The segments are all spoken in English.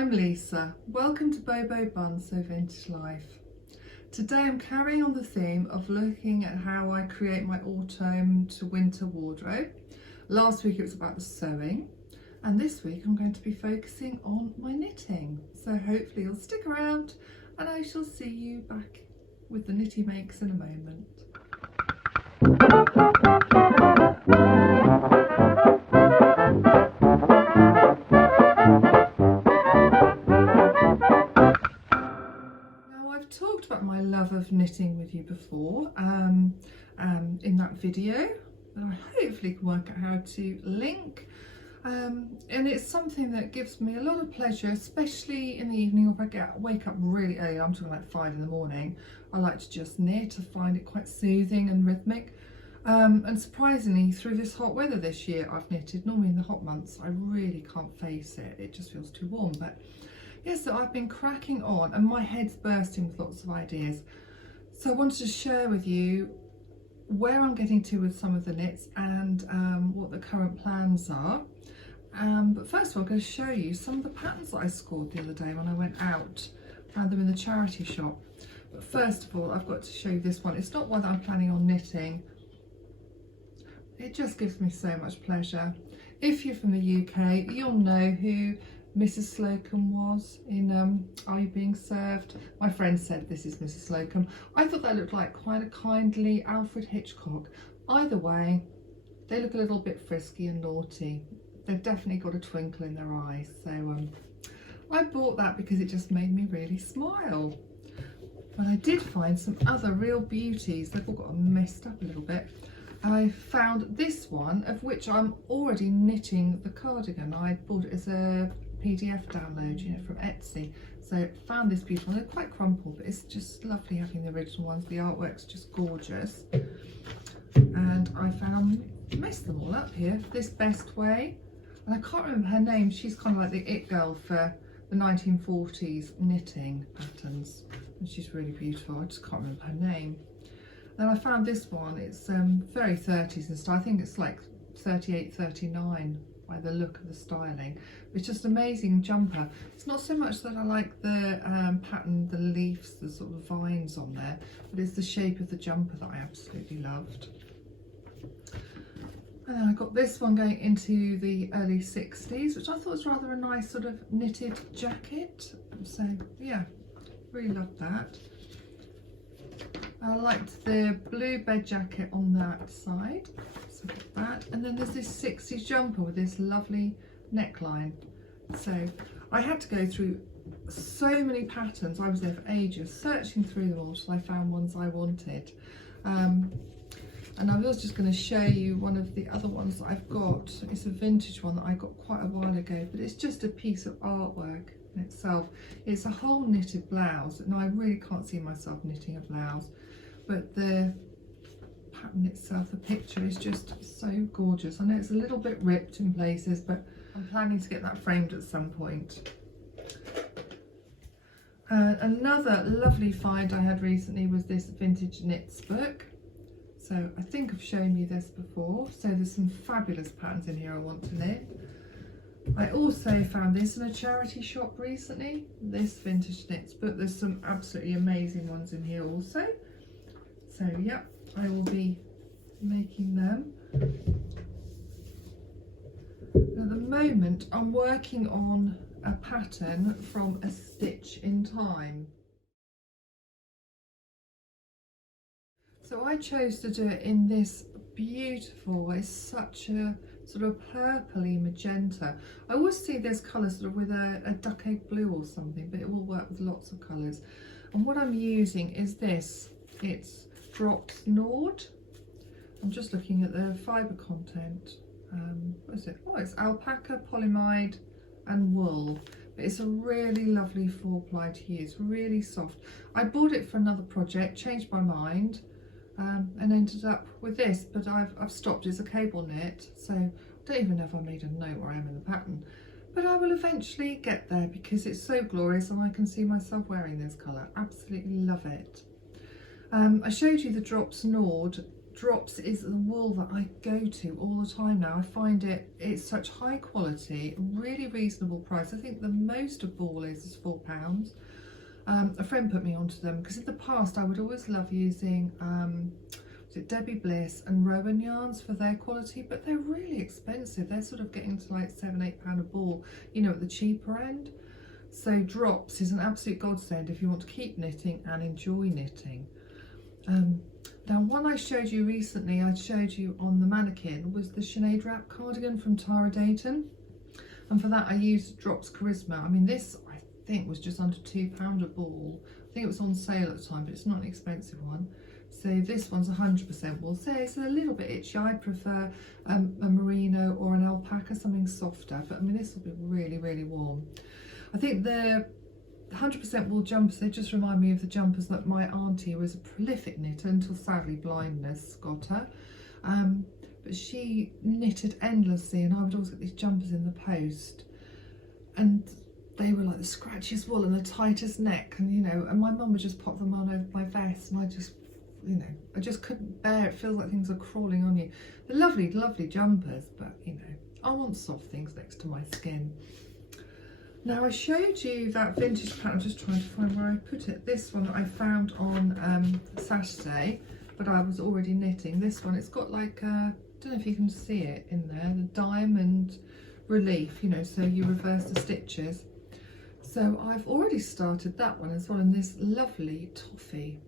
I'm Lisa. Welcome to Bobo Bun So Vintage Life. Today I'm carrying on the theme of looking at how I create my autumn to winter wardrobe. Last week it was about the sewing, and this week I'm going to be focusing on my knitting. So hopefully you'll stick around and I shall see you back with the knitty makes in a moment. I've talked about my love of knitting with you before in that video, but I hopefully can work out how to link, and it's something that gives me a lot of pleasure, especially in the evening. If I wake up really early, I'm talking like 5 in the morning, I like to just knit. I find it quite soothing and rhythmic, and surprisingly through this hot weather this year I've knitted. Normally in the hot months I really can't face it, it just feels too warm, but yes, so I've been cracking on and my head's bursting with lots of ideas. So I wanted to share with you where I'm getting to with some of the knits and what the current plans are. But first of all, I'm going to show you some of the patterns that I scored the other day when I went out. Found them in the charity shop. But first of all, I've got to show you this one. It's not one that I'm planning on knitting. It just gives me so much pleasure. If you're from the UK, you'll know who Mrs. Slocum was in Are You Being Served? My friend said this is Mrs. Slocum. I thought that looked like quite a kindly Alfred Hitchcock. Either way, they look a little bit frisky and naughty. They've definitely got a twinkle in their eyes. So I bought that because it just made me really smile. But I did find some other real beauties. They've all got messed up a little bit. I found this one, of which I'm already knitting the cardigan. I bought it as a PDF download, you know, from Etsy. So found this beautiful. They're quite crumpled, but it's just lovely having the original ones. The artwork's just gorgeous. And I found, messed them all up here, this Best Way. And I can't remember her name. She's kind of like the it girl for the 1940s knitting patterns. And she's really beautiful. I just can't remember her name. Then I found this one. It's very 30s in style. I think it's like 38, 39 by the look of the styling. It's just amazing jumper. It's not so much that I like the pattern, the leaves, the sort of vines on there, but it's the shape of the jumper that I absolutely loved. And I got this one going into the early 60s, which I thought was rather a nice sort of knitted jacket. So yeah, really loved that. I liked the blue bed jacket on that side, so I got that. And then there's this 60s jumper with this lovely neckline. So I had to go through so many patterns. I was there for ages, searching through them all till I found ones I wanted. And I was just going to show you one of the other ones that I've got. It's a vintage one that I got quite a while ago, but it's just a piece of artwork in itself. It's a whole knitted blouse. Now I really can't see myself knitting a blouse, but the pattern itself, the picture is just so gorgeous. I know it's a little bit ripped in places, but I'm planning to get that framed at some point. Another lovely find I had recently was this vintage knits book. So I think I've shown you this before. So there's some fabulous patterns in here I want to knit. I also found this in a charity shop recently, this vintage knits book. There's some absolutely amazing ones in here also. So yeah, I will be making them. At the moment I'm working on a pattern from A Stitch in Time. So I chose to do it in this beautiful, it's such a sort of purpley magenta. I always see this colour sort of with a duck egg blue or something, but it will work with lots of colours. And what I'm using is this, it's dropped Nord. I'm just looking at the fibre content. What is it? Oh, it's alpaca, polyamide and wool. But it's a really lovely 4-ply to use, really soft. I bought it for another project, changed my mind, and ended up with this, but I've stopped. It's a cable knit, so I don't even know if I made a note where I am in the pattern, but I will eventually get there because it's so glorious and I can see myself wearing this colour. Absolutely love it. I showed you the drops Nord Drops is the wool that I go to all the time now. I find it's such high quality, really reasonable price. I think the most of wool is £4. A friend put me onto them because in the past I would always love using was it Debbie Bliss and Rowan yarns for their quality, but they're really expensive. They're sort of getting to like £7–8 a ball, you know, at the cheaper end. So Drops is an absolute godsend if you want to keep knitting and enjoy knitting. Now, one I showed you recently, I showed you on the mannequin, was the Sinead Wrap cardigan from Tara Dayton. And for that I used Drops Charisma. I mean, this I think was just under £2 a ball. I think it was on sale at the time, but it's not an expensive one. So this one's 100% wool. So it's a little bit itchy. I prefer a merino or an alpaca, something softer. But I mean, this will be really, really warm. I think the 100% wool jumpers, they just remind me of the jumpers that my auntie, was a prolific knitter until sadly blindness got her. But she knitted endlessly, and I would always get these jumpers in the post, and they were like the scratchiest wool and the tightest neck, and you know, and my mum would just pop them on over my vest, and I just, you know, I just couldn't bear it. It feels like things are crawling on you. They're lovely, lovely jumpers, but you know, I want soft things next to my skin. Now, I showed you that vintage pattern. I'm just trying to find where I put it. This one I found on Saturday, but I was already knitting. This one, it's got like, I don't know if you can see it in there, the diamond relief, you know, so you reverse the stitches. So I've already started that one as well, and this lovely toffee.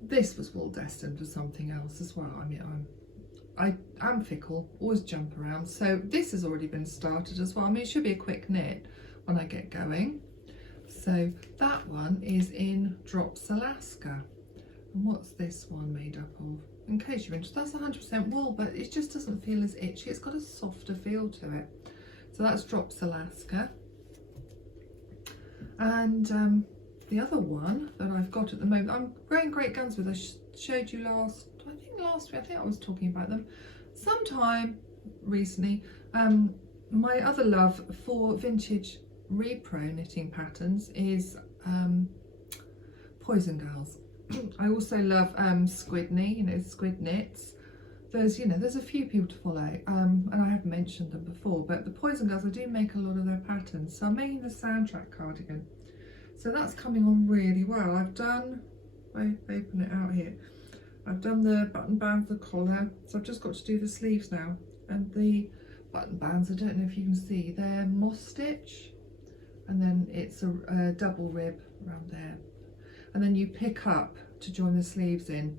This was wool destined for something else as well. I mean, I am fickle, always jump around. So this has already been started as well. I mean, it should be a quick knit when I get going. So that one is in Drops Alaska. And what's this one made up of? In case you're interested, that's 100% wool, but it just doesn't feel as itchy. It's got a softer feel to it. So that's Drops Alaska. And the other one that I've got at the moment, I'm going great guns with. I showed you last week, I think I was talking about them sometime recently. My other love for vintage repro knitting patterns is Poison Girls. I also love Squid Knee, you know, Squid Knits. There's, you know, there's a few people to follow, and I have mentioned them before, but the Poison Girls, I do make a lot of their patterns. So I'm making the soundtrack cardigan. So that's coming on really well. I've done, I open it out here. I've done the button bands, the collar, so I've just got to do the sleeves now. And the button bands, I don't know if you can see, they're moss stitch, and then it's a double rib around there. And then you pick up to join the sleeves in,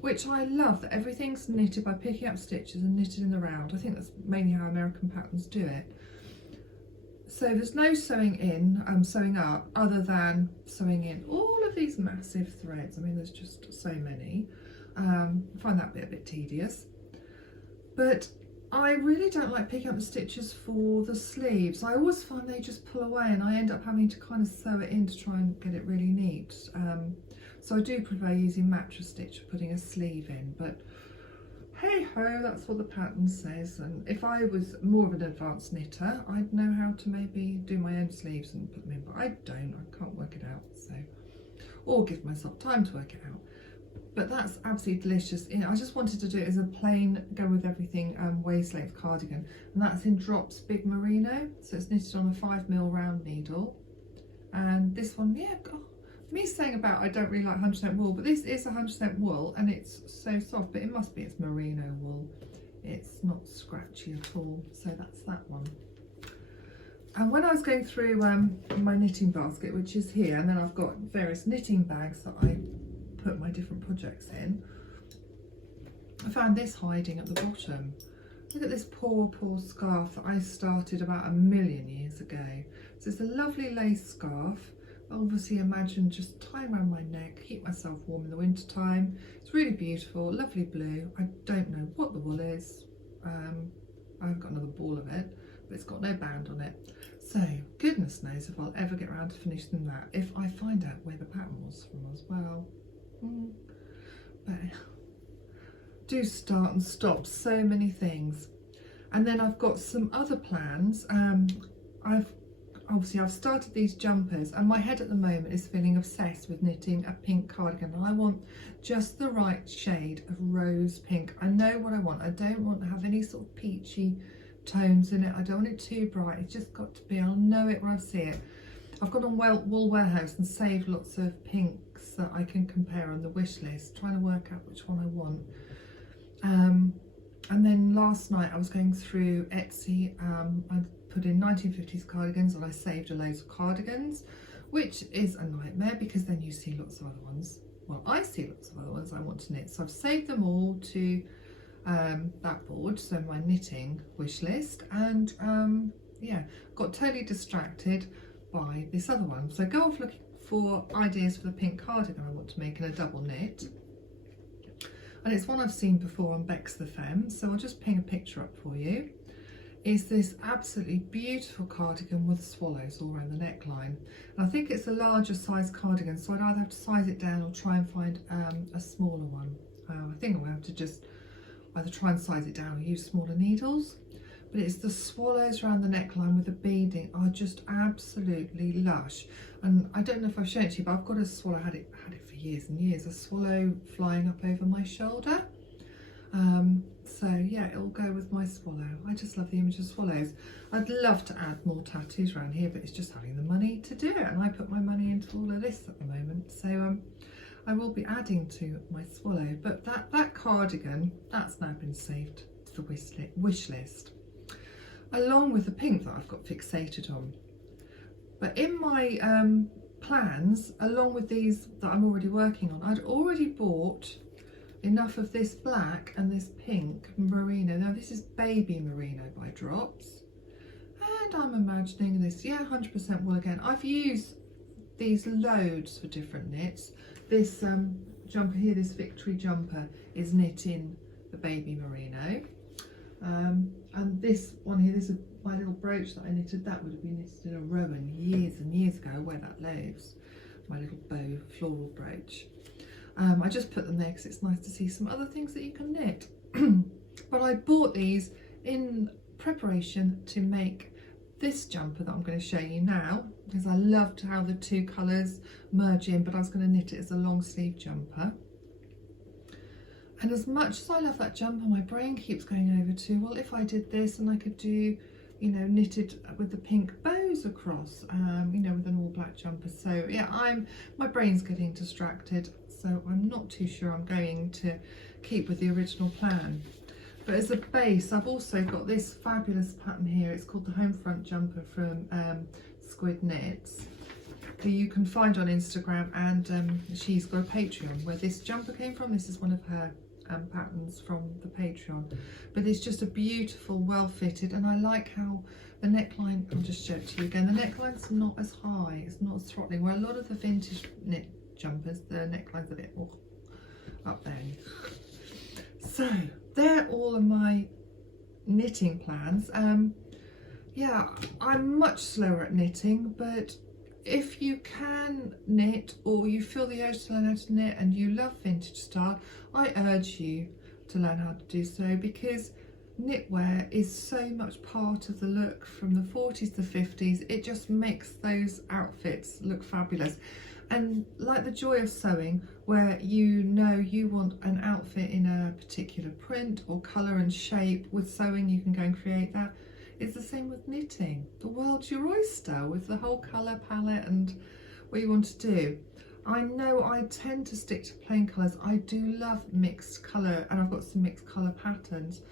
which I love, that everything's knitted by picking up stitches and knitted in the round. I think that's mainly how American patterns do it. So there's no sewing in, sewing up, other than sewing in all of these massive threads. I mean, there's just so many. I find that bit a bit tedious, but I really don't like picking up the stitches for the sleeves. I always find they just pull away, and I end up having to kind of sew it in to try and get it really neat. So I do prefer using mattress stitch for putting a sleeve in, but hey ho, that's what the pattern says. And if I was more of an advanced knitter, I'd know how to maybe do my own sleeves and put them in, but I don't. I can't work it out, so, or give myself time to work it out. But that's absolutely delicious. I just wanted to do it as a plain, go with everything waist length cardigan, and that's in Drops Big Merino. So it's knitted on a 5mm round needle. And this one, yeah, God, me saying about I don't really like 100% wool, but this is 100% wool, and it's so soft, but it must be it's merino wool. It's not scratchy at all. So that's that one. And when I was going through my knitting basket, which is here, and then I've got various knitting bags that I put my different projects in, I found this hiding at the bottom. Look at this poor scarf that I started about 1,000,000 years ago. So it's a lovely lace scarf. Obviously, imagine just tying around my neck, keep myself warm in the winter time. It's really beautiful, lovely blue. I don't know what the wool is. I haven't got another ball of it, but it's got no band on it. So goodness knows if I'll ever get around to finishing that, if I find out where the pattern was from as well. But do start and stop so many things. And then I've got some other plans. I've obviously I've started these jumpers, and my head at the moment is feeling obsessed with knitting a pink cardigan. I want just the right shade of rose pink. I know what I want. I don't want to have any sort of peachy tones in it. I don't want it too bright. It's just got to be, I'll know it when I see it. I've gone on Wool Warehouse and saved lots of pinks that I can compare on the wish list, trying to work out which one I want. And then last night I was going through Etsy. I put in 1950s cardigans, and I saved a load of cardigans, which is a nightmare because then you see lots of other ones. Well, I see lots of other ones I want to knit, so I've saved them all to that board, so my knitting wish list, and yeah, got totally distracted by this other one. So go off looking for ideas for the pink cardigan I want to make in a double knit. And it's one I've seen before on Bex the Femme, so I'll just ping a picture up for you. Is this absolutely beautiful cardigan with swallows all around the neckline. And I think it's a larger size cardigan, so I'd either have to size it down or try and find a smaller one. I think I'm going to have to just either try and size it down or use smaller needles. But it's the swallows around the neckline with the beading are just absolutely lush. And I don't know if I've shown it to you, but I've got a swallow, had it for years and years, a swallow flying up over my shoulder. So yeah, it'll go with my swallow. I just love the image of swallows. I'd love to add more tattoos around here, but it's just having the money to do it, and I put my money into all of this at the moment. So I will be adding to my swallow, but that cardigan, that's now been saved to the wish list, along with the pink that I've got fixated on. But in my plans, along with these that I'm already working on, I'd already bought enough of this black and this pink merino. Now this is baby merino by Drops, and I'm imagining this, yeah, 100% wool again. I've used these loads for different knits. This jumper here, this Victory jumper, is knit in the baby merino, and this one here, this is my little brooch that I knitted. That would have been knitted in a Rowan years and years ago, where that lives, my little bow floral brooch. I just put them there because it's nice to see some other things that you can knit. But I bought these in preparation to make this jumper that I'm going to show you now, because I loved how the two colours merge in, but I was going to knit it as a long sleeve jumper. And as much as I love that jumper, my brain keeps going over to, well, if I did this and I could do, you know, knitted with the pink bows across, you know, with an all black jumper. So yeah, my brain's getting distracted. So I'm not too sure I'm going to keep with the original plan. But as a base, I've also got this fabulous pattern here. It's called the Home Front Jumper from Squid Knits, who you can find on Instagram, and she's got a Patreon where this jumper came from. This is one of her patterns from the Patreon. But it's just a beautiful, well fitted, and I like how the neckline, I'll just show it to you again, the neckline's not as high, it's not as throttling, where a lot of the vintage knit jumpers, the neckline's a bit up there. So they're all of my knitting plans. Yeah, I'm much slower at knitting, but if you can knit, or you feel the urge to learn how to knit and you love vintage style, I urge you to learn how to do so, because knitwear is so much part of the look from the 40s to 50s. It just makes those outfits look fabulous. And like the joy of sewing, where you know you want an outfit in a particular print or colour and shape, with sewing you can go and create that. It's the same with knitting. The world's your oyster with the whole colour palette and what you want to do. I know I tend to stick to plain colours. I do love mixed colour, and I've got some mixed colour patterns,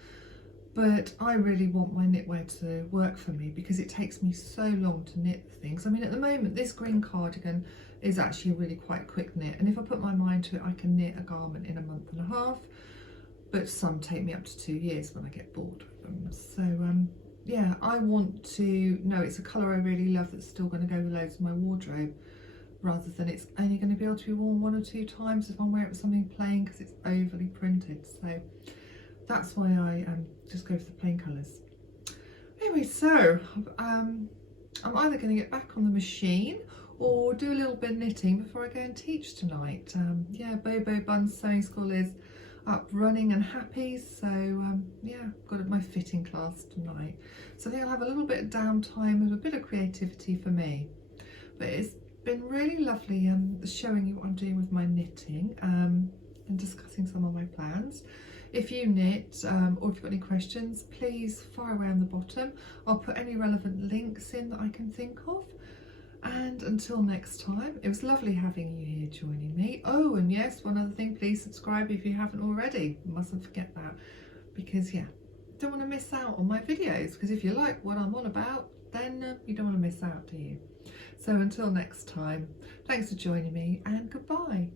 but I really want my knitwear to work for me, because it takes me so long to knit things. I mean, at the moment, this green cardigan is actually a really quite quick knit, and if I put my mind to it, I can knit a garment in a month and a half, but some take me up to 2 years when I get bored with them. So yeah, I want to know it's a colour I really love that's still going to go with loads of my wardrobe, rather than it's only going to be able to be worn 1 or 2 times if I'm wearing it with something plain because it's overly printed. So that's why I just go for the plain colours. Anyway, so I'm either going to get back on the machine or do a little bit of knitting before I go and teach tonight. Yeah, Bobo Buns Sewing School is up running and happy. So yeah, got my fitting class tonight, so I think I'll have a little bit of downtime and a bit of creativity for me. But it's been really lovely showing you what I'm doing with my knitting and discussing some of my plans. If you knit or if you've got any questions, please fire away on the bottom. I'll put any relevant links in that I can think of. And until next time, it was lovely having you here joining me. Oh, and yes, one other thing, please subscribe if you haven't already. Mustn't forget that, because yeah, don't want to miss out on my videos, because if you like what I'm on about, then you don't want to miss out, do you? So until next time, thanks for joining me and goodbye.